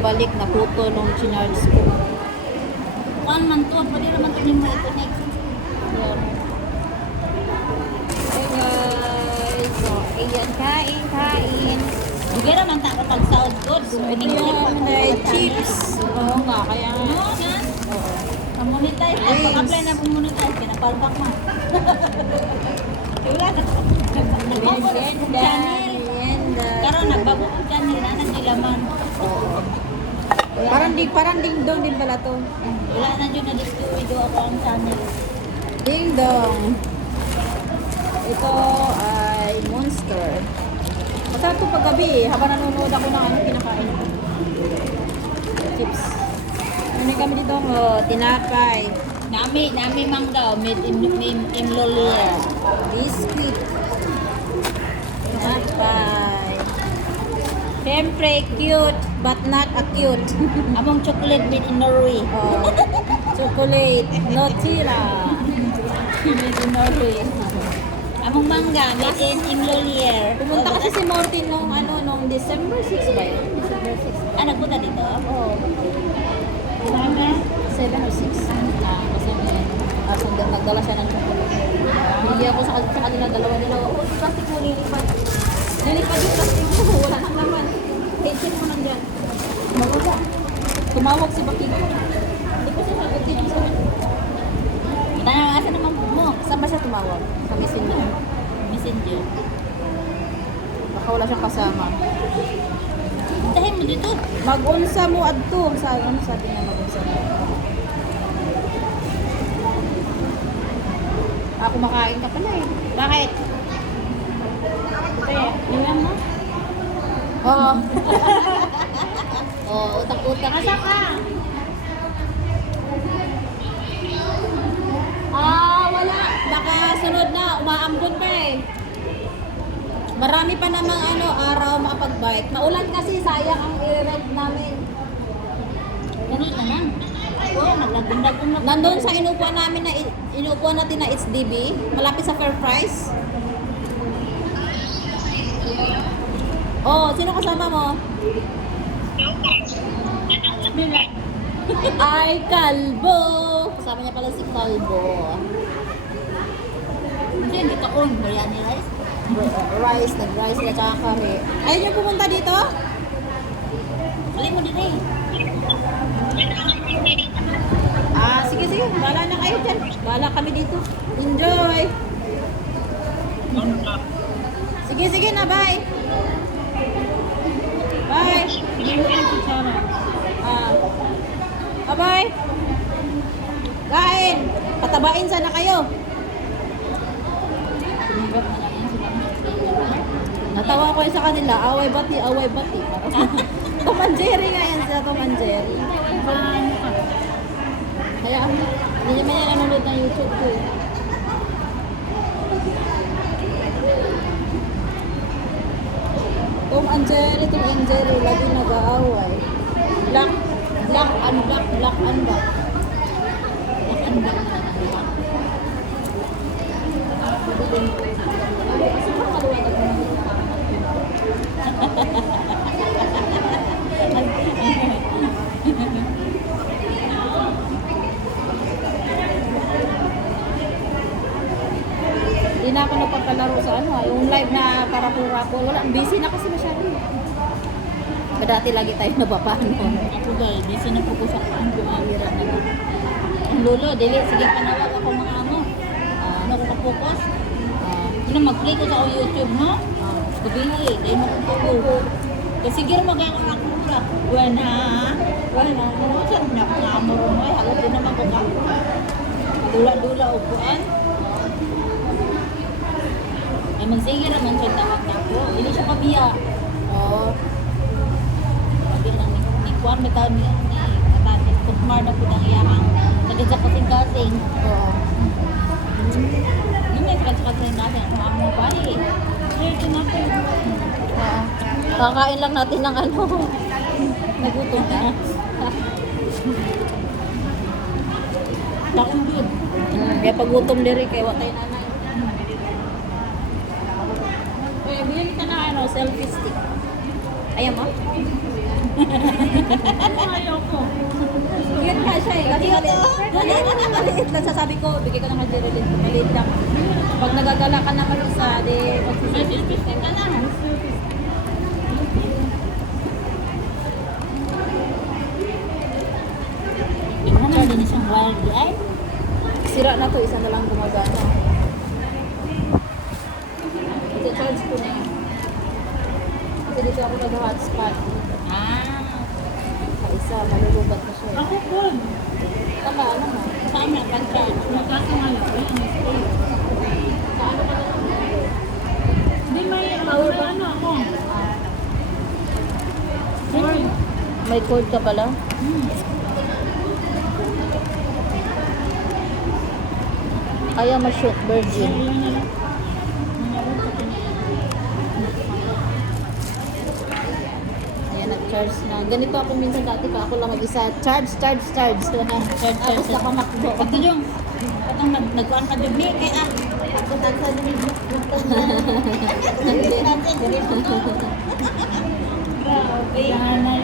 babalik na kuto nung chinards ko. Kuan man to, pwede naman to next. Yan. Hey guys, so, ayan, kain, kain. Bigyan naman ta ko pag South Good. So, Guminig yung may chips. Oo nga, kaya nga. Oo nga. Oo. Yes. pag-apply na pamonetize. Pinapalpak mo. Wala na. Nagbago na yung Merienda, channel. Karon nagbago ang channel na nagdilaman. Oo. Parang ding, parang ding dong din pala to. Wala na dyan na video ako ang channel. Ding dong. Ito ay monster. Masarap to paggabi eh. Habang nanonood ako ng ano kinakain ko. Chips. Ano kami dito? Oh, tinapay. Nami, nami mangga, made in, in, in Lolia. Biscuit. Tinapay. Siyempre, cute, but not acute. Among chocolate made in Norway. oh, chocolate, Nutella. made in Norway. Among mangga, made in Imlolier. Pumunta kasi si Morty nung ano, nung December 6 ba yun? December 6. Ah, nagpunta dito? Oo. Mangga? 7 or 6. Ah, kasama yan. Ah, so, nagdala siya ng chocolate. Hindi ako sa, sa kanila, dalawa nila. Oh, plastic mo, lilipad. Lilipad yung plastic mo. Wala nang laman. Headset mo nandyan. Mawala. Tumawag si Bakig. Hindi ko siya sagot. Hindi ko sagot. Tanong, asa naman mo? Saan ba siya tumawag? Sa messenger. Messenger. Baka wala siyang kasama. Puntahin mo dito. Mag-unsa mo adto. Sa ano sabi niya mag-unsa mo? Ako makain ka pala eh. Bakit? Kaya, ilan mo? Oo. Oo, oh, utak-utak. Asa ka? Ah, wala. Baka sunod na. Umaambon pa eh. Marami pa namang ano, araw makapag-bike. Maulan kasi sayang ang i-rent namin. Ganun na lang. Oo, naglagundag-undag. Nandun sa inupuan namin na inupuan natin na HDB, malapit sa Fair Oh, sino kasama mo? Ay, Kalbo! Kasama niya pala si Kalbo. Hindi, dito ko yung biryani rice. Rice, nag-rice na tsaka kare. Ayaw niyo pumunta dito? Alin mo din eh. Ah, sige, sige. Bala na kayo dyan. Bala kami dito. Enjoy! Sige, sige na. Bye! Bye! Ah. Bye-bye! Kain! Patabain sana kayo. Natawa ko sa kanila. Away bati, away bati. Tom and Jerry nga yan sila, Tom and Jerry. Ka? Hayaan mo. Hindi naman yan nanonood ng YouTube ko eh. Tom and Jerry, Tom and Jerry, lagi nag-aaway. Black, black and black, black and. Ano ba na lang? Kasi parang kaliwanag mo naman. Hindi na ako nagpapalaro sa ano, ah, yung live na karapul-rapul. Wala, busy na kasi masyado. eh. Dati lagi tayo nabapano. Ako dahil, busy na po ko sa ko lang. Ang lolo, dili, sige panawag ako mga amo. Ah, ano ko kapokus? Ah, ano, mag-play ko sa YouTube, no? Ah, Gabili, dahil mo ko po. Kasi sige mag ako ako ka. Wala, wala. Ano, saan na ako nga amo mo? Ay, hagot din naman ko ka. Dula-dula o kuan. Ay, magsige naman siya tawag na ako. Hindi siya kabiya. Oo. Lang ni, ni Katatis, Tukmar na po ng iyahang. Nagkita kasing-kasing. Oo. Yung may kasing-kasing natin, ang mga mga bali. Clear din natin. Oo. Kakain lang natin ng ano. Nagutom na. Yun. Mm, kaya pagutom diri kay wa tayo nanay. Eh, bilhin ka na ano, selfie stick. Ayaw mo? Maliit. Maliit, maliit lang sasabi ko, bigay ko ng maliit. Maliit lang. Pag nagagala ka naman isa, di magsisilpis ka na. Tingnan mo din isang wild ay. Sira na to, isa na lang gumagana. Ito charge ko na yun. Kasi dito ako nag-hotspot. Ah. Sa isa, malulubat na siya. Ako po. Tama, ano na. Saan na pag-charge? Nagkasingalaki ang space. Paano ka Hindi may Power may bank. ano ako. May May cord ka pala? hmm. Ayaw ma-shoot virgin. Yan na lang. Nangyari sa pinag- Nag-charge na. Ganito ako minsan dati pa. Ako lang mag-isa. Charge, charge, charge. Charge, charge, Tapos charge. nakamakbo. Ito yung, patang nag nagkuhan ka dumi, kaya ah. Ako tagsa dumi. Grabe. Hanay.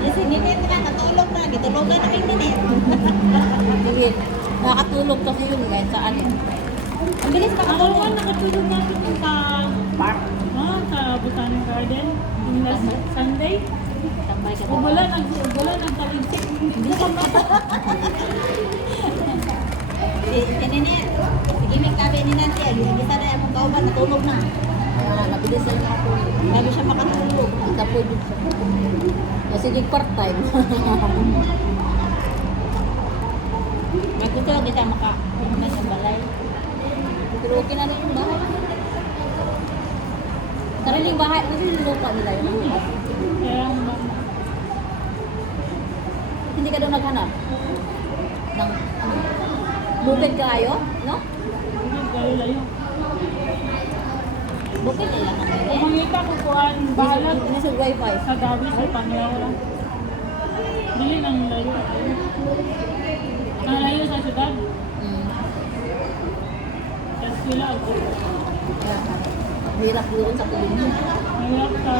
Kasi nini na katulog na, gitulugan na kayo nini. Sige. Nakatulog kasi yun kahit saan eh. Ang bilis Ako makatulog. nga nakatulog natin sa Park. ah, sa Botanic Garden. Last Sunday. Tambay ka Ubala, nag ubala, nagtaligsik. Hindi ka mata. Nini, sige may kabe ni Nancy, di bisa na yung kauban, natulog na. Nabilis na yung nakatulog. Sabi siya makatulog. Isa po siya. Kasi yung part-time. Nagkuto lang kita maka na sa balay. Pero okay na rin yung bahay. Sariling bahay, sariling lupa nila yun. Ano, Hindi ka daw naghanap ng ano, bukid kayo, no? lang ang Kung mangita ko ang bahala sa wifi. sa gabi sa Panglawa. Dili nang layo. Ang layo sa syudad. Mm. Kasi sila ako. Kaya, Hirap doon sa kulungan. Mahirap sa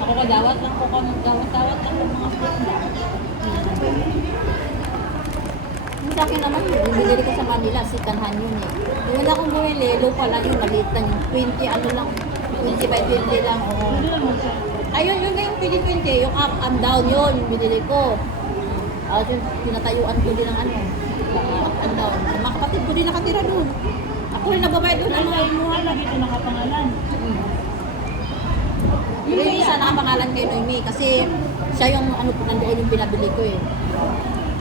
Ako kadawat lang ko kung dawat-dawat lang ng mga punda. Sa akin naman, yung binili ko sa Manila, si Kanhan yun eh. Yung una kong bumili, lupa lang yung maliit lang, yung 20 ano lang, 20 by 20 lang, oo. Siya. Ayun, yun yung 2020, yung up and down yun, yung binili ko. Ah, yung tinatayuan ko din ng ano, up and down. Ang mga kapatid ko din nakatira doon. Ako rin nagbabayad doon. Ano? sa imuha lagi ito nakapangalan. Mm. Pero yung isa nakapangalan kay Noemi kasi siya yung ano, nandoon yung pinabili ko eh.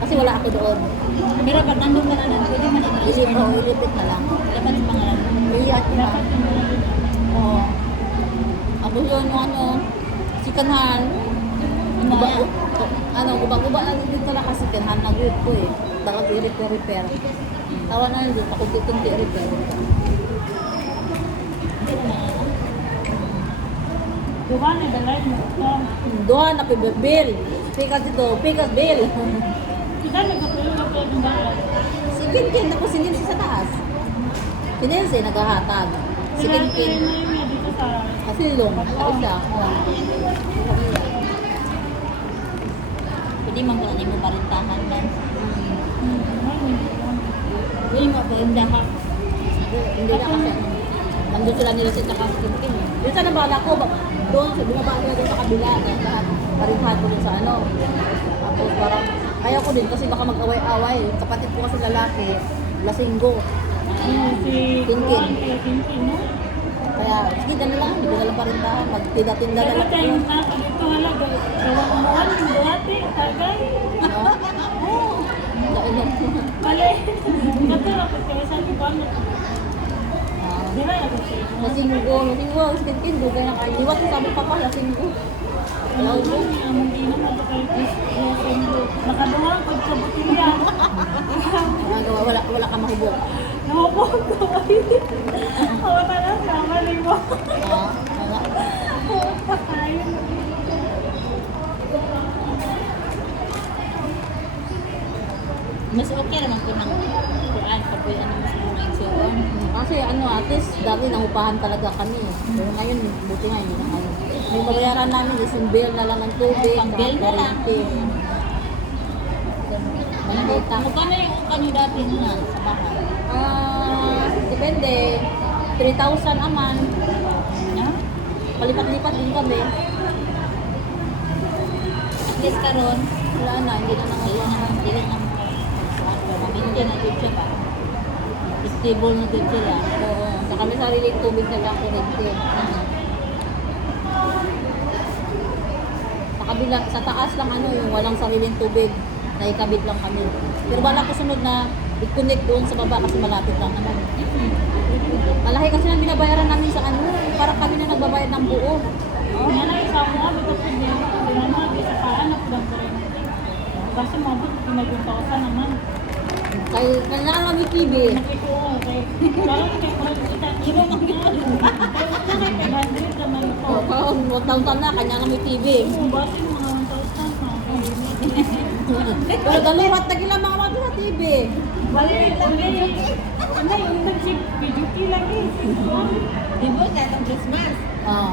Kasi wala ako doon. Pero pag nandun ka na lang, pwede man i-transfer ko, na. ilipit na lang. Laban sa pangalan. Iyak na. Dapat yung Oo. Ako yun, yung ano, Kanhan, guba, ano, guba-guba na dito na kasi Kanhan na group ko eh. Bakit ilip ko repair. Tawa na nandun, ako kukunti repair. Hindi na na. Na dalay mo. Doon, na bill. Pikas dito, pikas bill. Kita nagkatulog ako yung bahay. si Kinkin, si Nancy sa taas. Si Nancy, naghahatag. Si Kinkin, na yung dito sa kasi long, ako siya. Pwede man ko na mo parintahan lang. Hmm. Pwede mo parinda ka. Hindi na kasi, nandun sila nila sa si Kinkin. Yung sa nabala ko, ba- doon, bumaba sila doon sa kabila, parintahan ko dun sa ano. Tapos parang, kaya ko din kasi baka mag-away-away. Kapatid ko kasi lalaki, lasinggo. Si Kinkin. Juan, kaya Kinkin, no? Kaya, sige, ganun lang, hindi ko na lang parintahan. Magtinda-tinda na lang. tayo na dito halaga. Gawa ko mo yung buhati, tagay. Ko. Mali. Katulog ako kaya sa iba na. Ah, Di ba? Lasinggo, lasinggo, si Kinkin, dugay na kayo. Iwas ko sabi pa pa, lasinggo. Ano mo, among di naman ito kayo Kristo. Nakaduhang pag sa butilya. Nagawa, wala, wala ka mahubog. Nakapog ko kayo. Awa na lang, kamali mo. Ah, wala. Pakain. Okay naman ko ng kuan kapoy ano mas mga igsoon. Kasi ano, at least dati nangupahan talaga kami. Pero ngayon, buti nga hindi na kami. May babayaran namin is yung bill na lang ng tubig, Pang bill na lang. Malita. Magkano yung kanyo dati na sa bahay? Ah, depende. 3,000 a month. No? Palipat-lipat din kami. At least karon, Wala na, hindi na dili na nangupahan. dili na Maminti na dun siya ba? Stable na dun sila. Oo. Sa kami sariling tubig na lang kuryente. Sa kabila, sa taas lang ano, yung walang sariling tubig. Naikabit lang kami. Pero wala ko sunod na i-connect doon sa baba kasi malapit lang naman. Malaki kasi nang binabayaran namin sa ano, parang kami na nagbabayad ng buo. Oh, yan ang isa mo abi tapos din. Hindi na abi sa paan ako lang ko rin. Kasi mabot pinag-utosan naman. Kaya kailangan naman yung TV. Nakiko okay. Parang kay bandit naman ito. Oh, kaon, taon-taon na, kanya TV. Kung bati mga 1,000 na. Pero tagila mga mga sa TV. Bali, bali yung ano yung nag-chip video ba katong Christmas? Ah.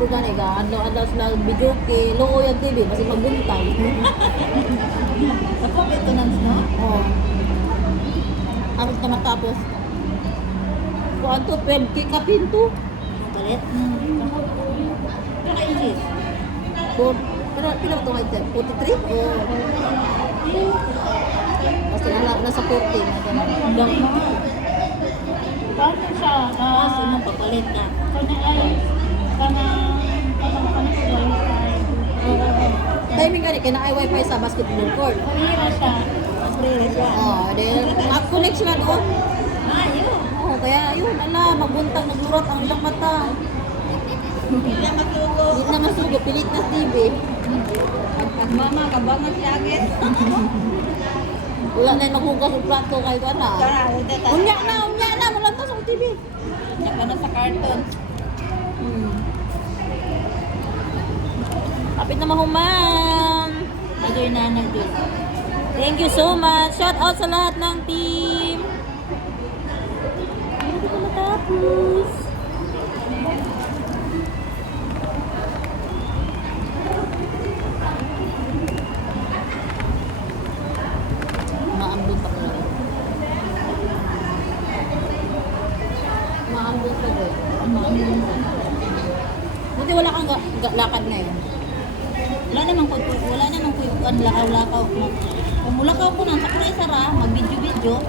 Bukan eh, adlaw-adlaw sila video kay loo yung TV, kasi magbuntay. Ako ito nang no? Oh. Tapos na matapos. Kuan to, 12 kay kapinto. Palit. Kaka-isis. For, pero pila ba ito nga ito? 43? Oo. Basta na, nasa 14. na ganun. Hanggang Paano siya? ah, Ah, sino papalit na? Kanya ay, kana, kana, kana, wifi. Timing gani, kaya na ay wifi sa basketball court. Kanina siya. Free siya. Oh, then, mag-connect sila doon. Ah, yun. Oh, kaya yun, ala, magbuntang, maglurat ang ilang mata. Hindi na matugo. Hindi na masugo, pilit na TV. Pag mama, kabangan siya agad. Wala na yung maghugas ng plato kay ko na. Unya na, unya na, na sa TV. Yan ka na sa carton. Hmm. Kapit na mahuman. Ito yung nanay doon. Thank you so much. Shout out sa lahat ng team. Hindi ko matapos. Maambon pa talaga. Maambon pa doon. Maambon pa. Buti wala kang ga- ga- lakad ngayon. Wala naman ko, wala naman ko yung lakaw-lakaw ko. Kung mulakaw ko nang sa sara, mag-video-video.